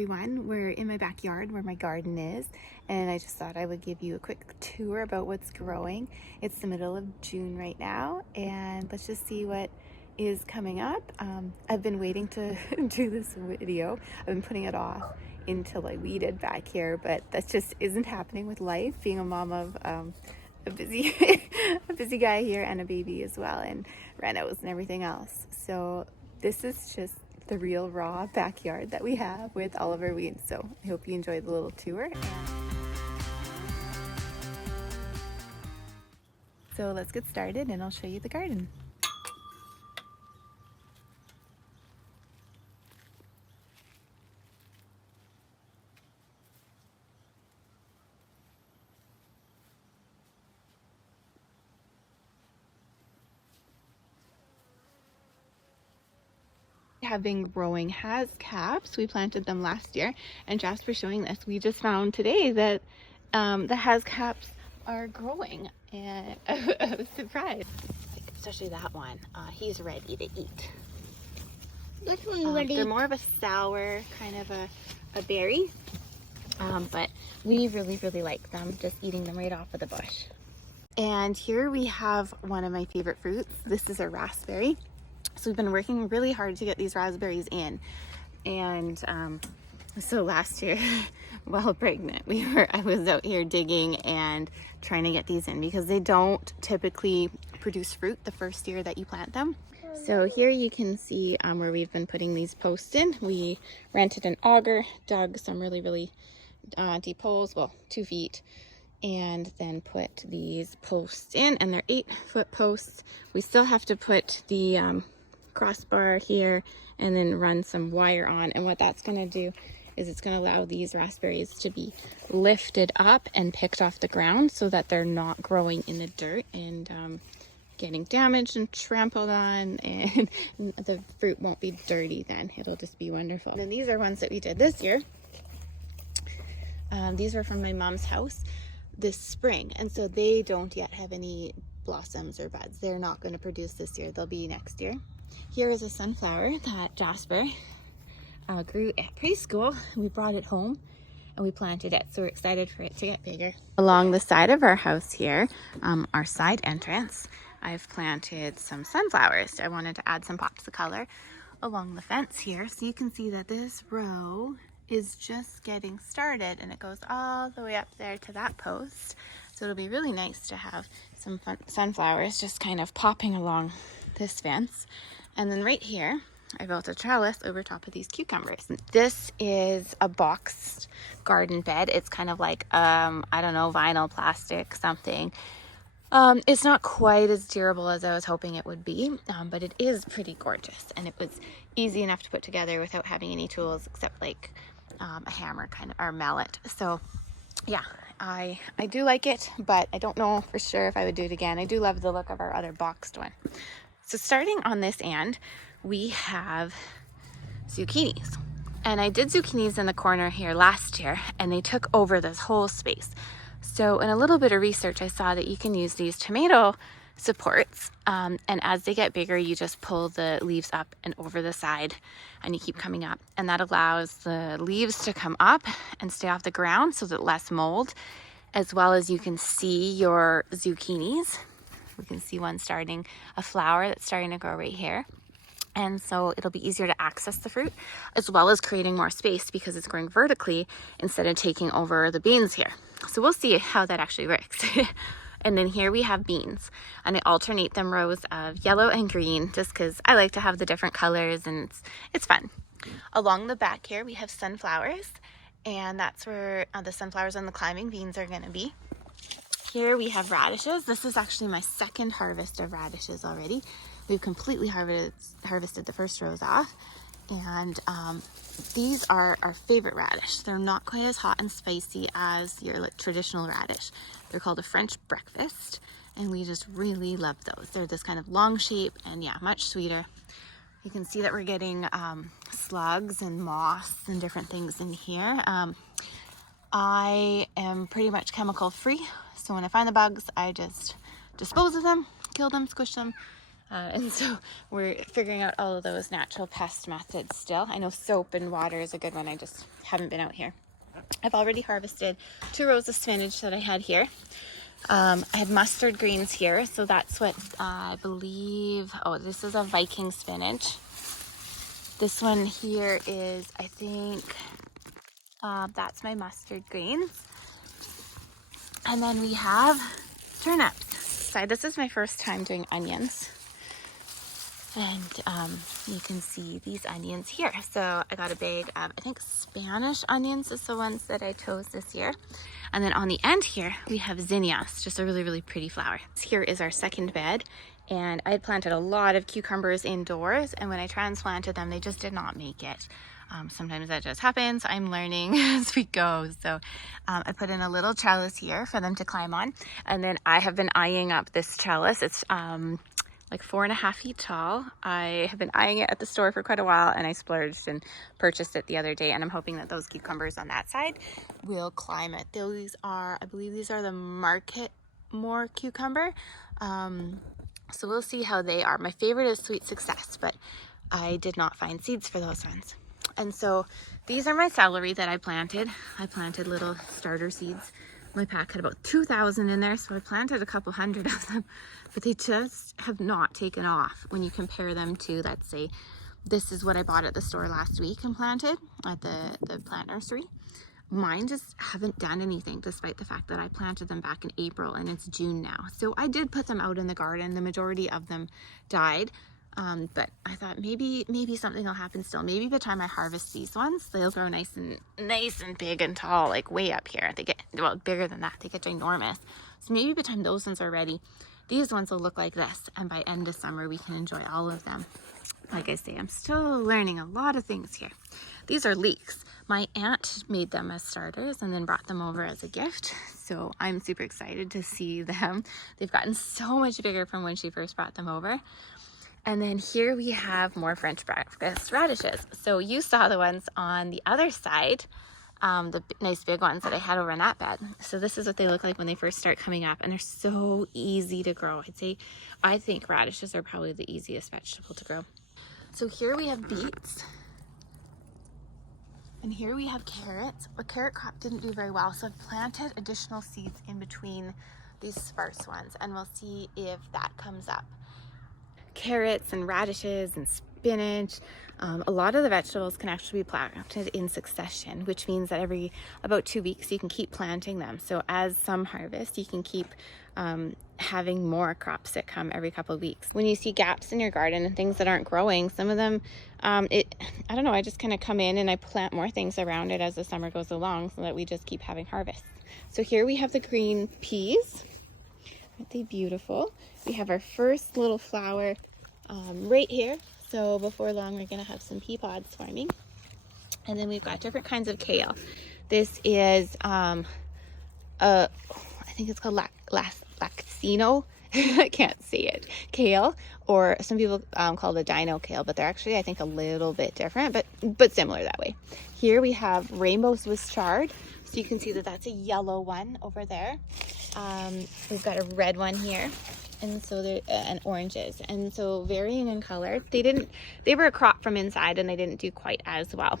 Everyone, we're in my backyard where my garden is, and I just thought I would give you a quick tour about what's growing. It's the middle of June right now, and let's just see what is coming up. I've been waiting to do this video. I've been putting it off until I weeded back here, but that just isn't happening with life, being a mom of a busy a busy guy here and a baby as well, and renos and everything else. So this is just the real raw backyard that we have with all of our weeds. So I hope you enjoyed the little tour. So let's get started and I'll show you the garden. Have been growing has caps. We planted them last year, and Jasper's showing this. We just found today that the has caps are growing, and I was surprised. Like, especially that one. He's ready to eat. Which one ready? They're more of a sour kind of a berry, but we really like them. Just eating them right off of the bush. And here we have one of my favorite fruits. This is a raspberry. So we've been working really hard to get these raspberries in, and so last year while pregnant I was out here digging and trying to get these in because they don't typically produce fruit the first year that you plant them. So here you can see where we've been putting these posts in. We rented an auger, dug some really deep holes, well 2 feet, and then put these posts in, and they're 8-foot posts. We still have to put the crossbar here and then run some wire on, and what that's going to do is it's going to allow these raspberries to be lifted up and picked off the ground so that they're not growing in the dirt and getting damaged and trampled on, and the fruit won't be dirty then. It'll just be wonderful. And then these are ones that we did this year. These were from my mom's house this spring, and so they don't yet have any blossoms or buds. They're not going to produce this year. They'll be next year. Here is a sunflower that Jasper grew at preschool. We brought it home and we planted it, so we're excited for it to get bigger. Along the side of our house here, our side entrance, I've planted some sunflowers. I wanted to add some pops of color along the fence here, so you can see that this row is just getting started and it goes all the way up there to that post. So it'll be really nice to have some fun sunflowers just kind of popping along this fence. And then right here, I built a trellis over top of these cucumbers. This is a boxed garden bed. It's kind of like, I don't know, vinyl, plastic, something. It's not quite as durable as I was hoping it would be, but it is pretty gorgeous. And it was easy enough to put together without having any tools except like a hammer kind of, or mallet. So yeah, I do like it, but I don't know for sure if I would do it again. I do love the look of our other boxed one. So starting on this end, we have zucchinis. And I did zucchinis in the corner here last year, and they took over this whole space. So in a little bit of research, I saw that you can use these tomato supports, and as they get bigger, you just pull the leaves up and over the side, and you keep coming up. And that allows the leaves to come up and stay off the ground so that less mold, as well as you can see your zucchinis. We can see one starting, a flower that's starting to grow right here. And so it'll be easier to access the fruit, as well as creating more space because it's growing vertically instead of taking over the beans here. So we'll see how that actually works. And then here we have beans, and I alternate them rows of yellow and green just because I like to have the different colors and it's fun. Along the back here we have sunflowers, and that's where the sunflowers and the climbing beans are going to be. Here we have radishes. This is actually my second harvest of radishes already. We've completely harvested the first rows off, and these are our favorite radish. They're not quite as hot and spicy as your traditional radish. They're called a French breakfast, and we just really love those. They're this kind of long shape, and yeah, much sweeter. You can see that we're getting slugs and moss and different things in here. I am pretty much chemical free, so when I find the bugs, I just dispose of them, kill them, squish them, And so we're figuring out all of those natural pest methods still. I know soap and water is a good one. I just haven't been out here. I've already harvested 2 rows of spinach that I had here. I had mustard greens here, so that's what I believe. Oh, this is a Viking spinach. This one here is, I think, that's my mustard greens. And then we have turnips. So this is my first time doing onions. And you can see these onions here. So I got a bag of, I think, Spanish onions is the ones that I chose this year. And then on the end here, we have zinnias, just a really, really pretty flower. Here is our second bed. And I had planted a lot of cucumbers indoors. And when I transplanted them, they just did not make it. Sometimes that just happens. I'm learning as we go. So I put in a little trellis here for them to climb on. And then I have been eyeing up this trellis. It's like 4.5 feet tall. I have been eyeing it at the store for quite a while, and I splurged and purchased it the other day, and I'm hoping that those cucumbers on that side will climb it. These are, I believe these are the Market More cucumber. So we'll see how they are. My favorite is Sweet Success, but I did not find seeds for those ones. And so these are my celery that I planted. I planted little starter seeds. My pack had about 2,000 in there, so I planted a couple hundred of them, but they just have not taken off when you compare them to, let's say, this is what I bought at the store last week and planted at the plant nursery. Mine just haven't done anything, despite the fact that I planted them back in April and it's June now. So I did put them out in the garden. The majority of them died. But I thought maybe something will happen still. Maybe by the time I harvest these ones, they'll grow nice and big and tall, like way up here. They get, well, bigger than that. They get ginormous. So maybe by the time those ones are ready, these ones will look like this. And by end of summer, we can enjoy all of them. Like I say, I'm still learning a lot of things here. These are leeks. My aunt made them as starters and then brought them over as a gift. So I'm super excited to see them. They've gotten so much bigger from when she first brought them over. And then here we have more French breakfast radishes. So you saw the ones on the other side, the nice big ones that I had over in that bed. So this is what they look like when they first start coming up, and they're so easy to grow. I think radishes are probably the easiest vegetable to grow. So here we have beets, and here we have carrots. A carrot crop didn't do very well, so I've planted additional seeds in between these sparse ones, and we'll see if that comes up. Carrots and radishes and spinach, a lot of the vegetables can actually be planted in succession, which means that every about 2 weeks you can keep planting them. So as some harvest, you can keep having more crops that come every couple of weeks. When you see gaps in your garden and things that aren't growing, some of them, I don't know, I just kind of come in and I plant more things around it as the summer goes along so that we just keep having harvests. So here we have the green peas. Aren't they beautiful? We have our first little flower right here. So before long, we're going to have some pea pods forming. And then we've got different kinds of kale. This is, I think it's called Lacino. I can't say it. Kale, or some people call it dino kale, but they're actually, I think, a little bit different, but similar that way. Here we have rainbow Swiss chard. So you can see that that's a yellow one over there. We've got a red one here, and so they're and oranges, and so varying in color. They were a crop from inside, and they didn't do quite as well.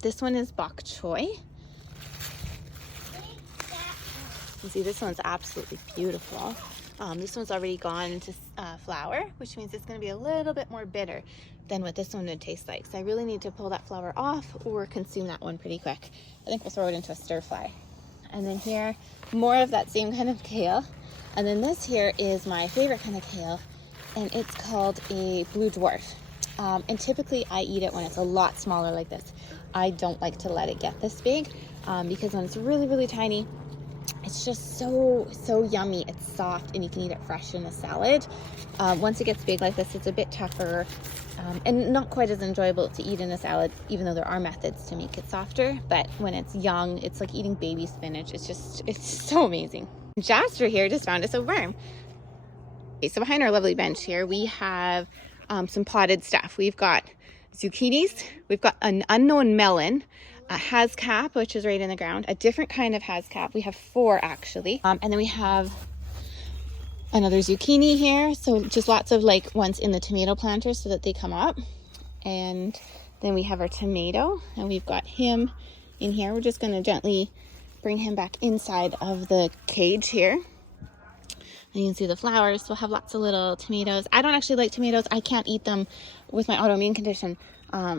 This one is bok choy. You see, this one's absolutely beautiful. This one's already gone into flower, which means it's going to be a little bit more bitter than what this one would taste like. So I really need to pull that flower off or consume that one pretty quick. I think we'll throw it into a stir fry. And then here, more of that same kind of kale. And then this here is my favorite kind of kale, and it's called a blue dwarf. And typically I eat it when it's a lot smaller like this. I don't like to let it get this big because when it's really, really tiny, it's just so yummy. It's soft and you can eat it fresh in a salad. Once it gets big like this, it's a bit tougher and not quite as enjoyable to eat in a salad, even though there are methods to make it softer. But when it's young, it's like eating baby spinach. It's so amazing. Jasper here just found us a worm. Okay, so behind our lovely bench here, we have some potted stuff. We've got zucchinis, we've got an unknown melon, a hascap, which is right in the ground, a different kind of hascap. We have 4 actually. And then we have another zucchini here. So just lots of like ones in the tomato planter so that they come up. And then we have our tomato, and we've got him in here. We're just going to gently bring him back inside of the cage here. And you can see the flowers. We'll have lots of little tomatoes. I don't actually like tomatoes. I can't eat them with my autoimmune condition.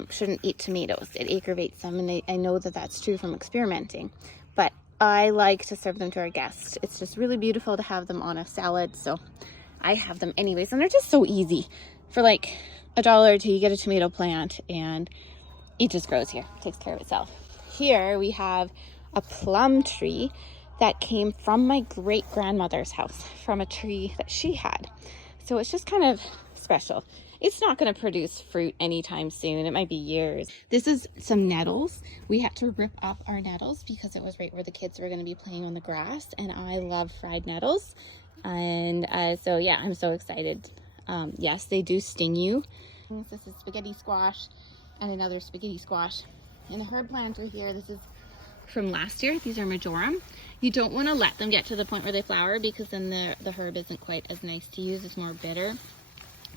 Shouldn't eat tomatoes. It aggravates them, and I know that that's true from experimenting. But I like to serve them to our guests. It's just really beautiful to have them on a salad, so I have them anyways. And they're just so easy. For like $1 or $2, you get a tomato plant, and it just grows here. It takes care of itself. Here we have a plum tree that came from my great-grandmother's house, from a tree that she had. So it's just kind of special. It's not going to produce fruit anytime soon. It might be years. This is some nettles. We had to rip off our nettles because it was right where the kids were going to be playing on the grass, and I love fried nettles. And so yeah, I'm so excited. Yes, they do sting you. This is spaghetti squash and another spaghetti squash. And the herb planter here, this is from last year. These are majorum. You don't want to let them get to the point where they flower, because then the herb isn't quite as nice to use. It's more bitter.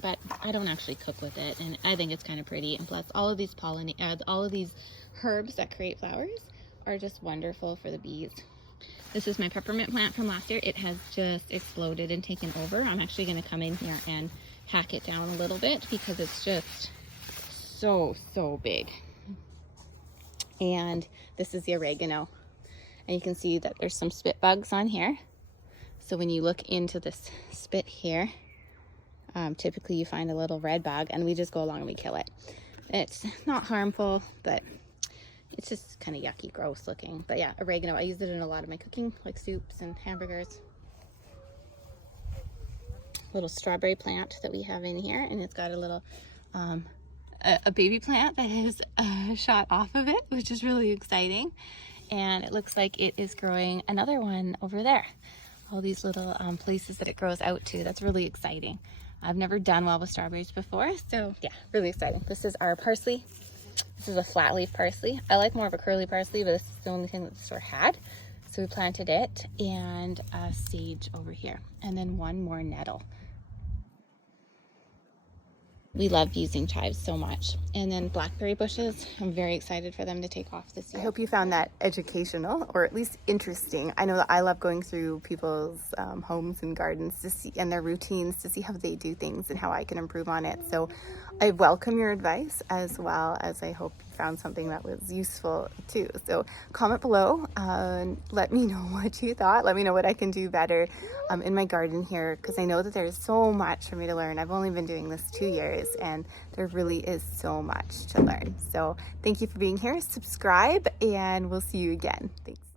But I don't actually cook with it, and I think it's kind of pretty. And plus, all of these herbs that create flowers are just wonderful for the bees. This is my peppermint plant from last year. It has just exploded and taken over. I'm actually going to come in here and hack it down a little bit because it's just so big. And this is the oregano. And you can see that there's some spit bugs on here. So when you look into this spit here, typically you find a little red bug, and we just go along and we kill it. It's not harmful, but it's just kind of yucky, gross looking. But yeah, oregano, I use it in a lot of my cooking, like soups and hamburgers. Little strawberry plant that we have in here, and it's got a little a baby plant that is shot off of it, which is really exciting. And it looks like it is growing another one over there. All these little places that it grows out to. That's really exciting. I've never done well with strawberries before, so yeah, really exciting. This is our parsley. This is a flat leaf parsley. I like more of a curly parsley, but this is the only thing that the store had. So we planted it, and sage over here, and then one more nettle. We love using chives so much. And then blackberry bushes, I'm very excited for them to take off this year. I hope you found that educational, or at least interesting. I know that I love going through people's homes and gardens to see, and their routines, to see how they do things and how I can improve on it. So I welcome your advice, as well as I hope you found something that was useful too. So comment below and let me know what you thought. Let me know what I can do better in my garden here, because I know that there's so much for me to learn. I've only been doing this 2 years, and there really is so much to learn. So thank you for being here. Subscribe, and we'll see you again. Thanks.